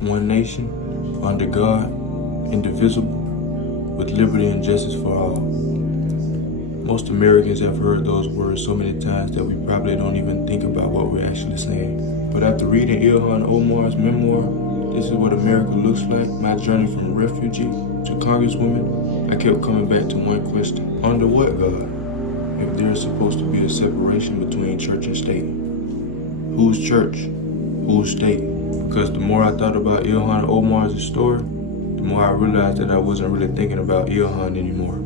one nation, under God, indivisible, with liberty and justice for all. Most Americans have heard those words so many times that we probably don't even think about what we're actually saying. But after reading Ilhan Omar's memoir, This Is What America Looks Like, My Journey from Refugee to Congresswoman, I kept coming back to one question. Under what God? If there's supposed to be a separation between church and state. Whose church? Whose state? Because the more I thought about Ilhan Omar's story, the more I realized that I wasn't really thinking about Ilhan anymore.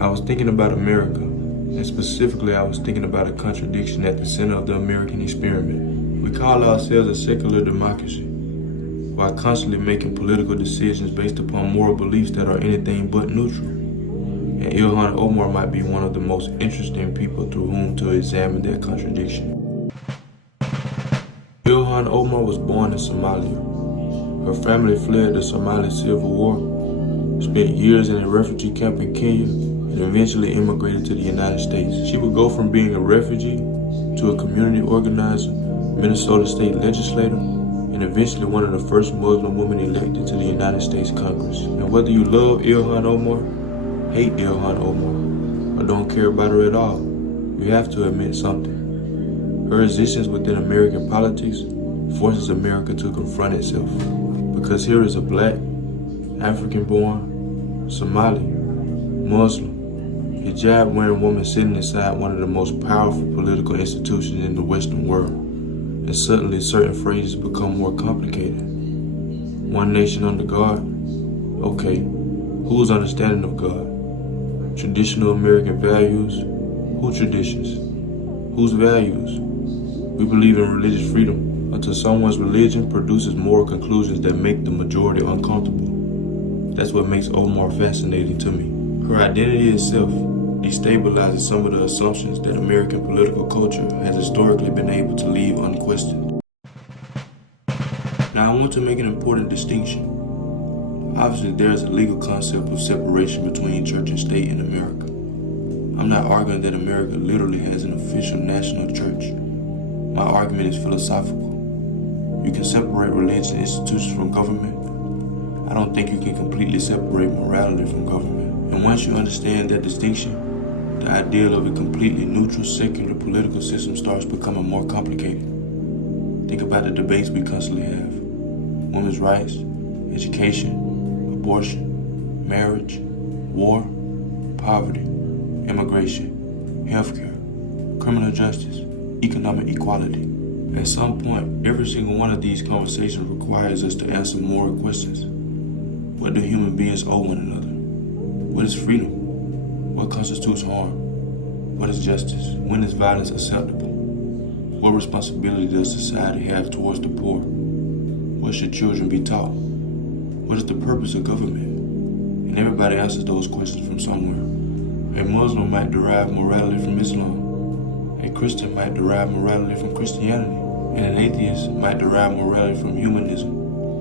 I was thinking about America, and specifically I was thinking about a contradiction at the center of the American experiment. We call ourselves a secular democracy, while constantly making political decisions based upon moral beliefs that are anything but neutral. And Ilhan Omar might be one of the most interesting people through whom to examine that contradiction. Ilhan Omar was born in Somalia. Her family fled the Somali Civil War, spent years in a refugee camp in Kenya, and eventually immigrated to the United States. She would go from being a refugee to a community organizer, Minnesota state legislator, and eventually one of the first Muslim women elected to the United States Congress. And whether you love Ilhan Omar, hate Ilhan Omar, or don't care about her at all, you have to admit something. Her existence within American politics forces America to confront itself. Because here is a black, African-born, Somali, Muslim, hijab-wearing woman sitting inside one of the most powerful political institutions in the Western world. And suddenly certain phrases become more complicated. One nation under God? Okay, whose understanding of God? Traditional American values? Whose traditions? Whose values? We believe in religious freedom until someone's religion produces moral conclusions that make the majority uncomfortable. That's what makes Omar fascinating to me. Her identity itself destabilizes some of the assumptions that American political culture has historically been able to leave unquestioned. Now I want to make an important distinction. Obviously there is a legal concept of separation between church and state in America. I'm not arguing that America literally has an official national church. My argument is philosophical. You can separate religious institutions from government. I don't think you can completely separate morality from government. And once you understand that distinction, the ideal of a completely neutral, secular political system starts becoming more complicated. Think about the debates we constantly have. Women's rights, education, abortion, marriage, war, poverty, immigration, healthcare, criminal justice, economic equality. At some point, every single one of these conversations requires us to answer moral questions. What do human beings owe one another? What is freedom? What constitutes harm? What is justice? When is violence acceptable? What responsibility does society have towards the poor? What should children be taught? What is the purpose of government? And everybody answers those questions from somewhere. A Muslim might derive morality from Islam. A Christian might derive morality from Christianity, and an atheist might derive morality from humanism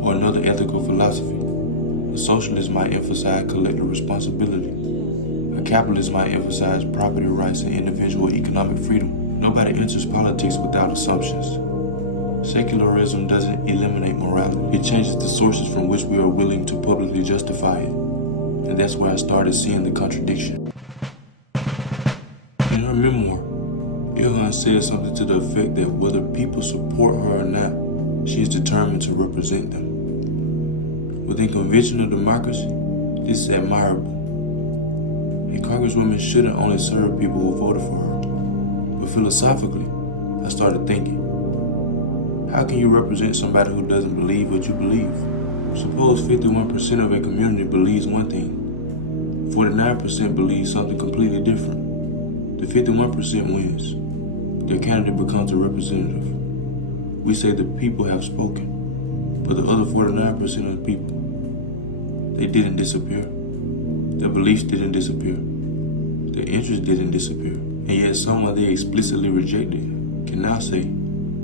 or another ethical philosophy. A socialist might emphasize collective responsibility. A capitalist might emphasize property rights and individual economic freedom. Nobody enters politics without assumptions. Secularism doesn't eliminate morality. It changes the sources from which we are willing to publicly justify it. And that's where I started seeing the contradiction. In her memoir, Ilhan said something to the effect that whether people support her or not, she is determined to represent them. Within conventional democracy, this is admirable. A congresswoman shouldn't only serve people who voted for her. But philosophically, I started thinking, how can you represent somebody who doesn't believe what you believe? Suppose 51% of a community believes one thing, 49% believes something completely different. The 51% wins. Their candidate becomes a representative. We say the people have spoken, but the other 49% of the people, they didn't disappear. Their beliefs didn't disappear. Their interests didn't disappear. And yet someone they explicitly rejected can now say,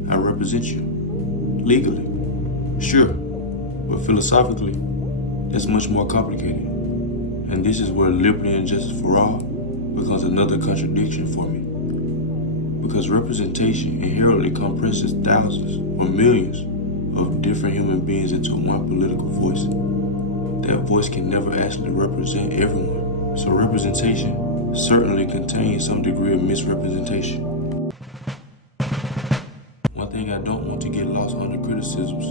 I represent you. Legally. Sure. But philosophically, that's much more complicated. And this is where liberty and justice for all becomes another contradiction for me. Because representation inherently compresses thousands or millions of different human beings into one political voice. That voice can never actually represent everyone. So representation certainly contains some degree of misrepresentation. One thing I don't want to get lost under criticisms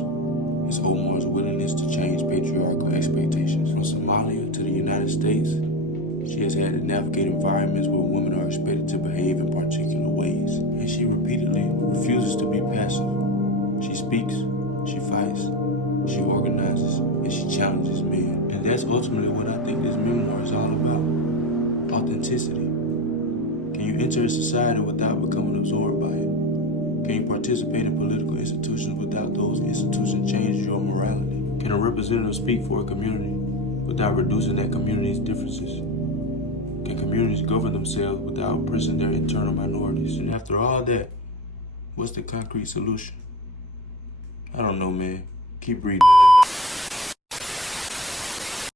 is Omar's willingness to change patriarchal expectations. From Somalia to the United States, she has had to navigate environments where women are expected to behave in particular ways, and she repeatedly refuses to be passive. She speaks, she fights, she organizes, and she challenges men. And that's ultimately what I think this memoir is all about. Authenticity. Can you enter a society without becoming absorbed by it? Can you participate in political institutions without those institutions changing your morality? Can a representative speak for a community without reducing that community's differences? Can communities govern themselves without oppressing their internal minorities? And after all that, what's the concrete solution? I don't know, man. Keep reading.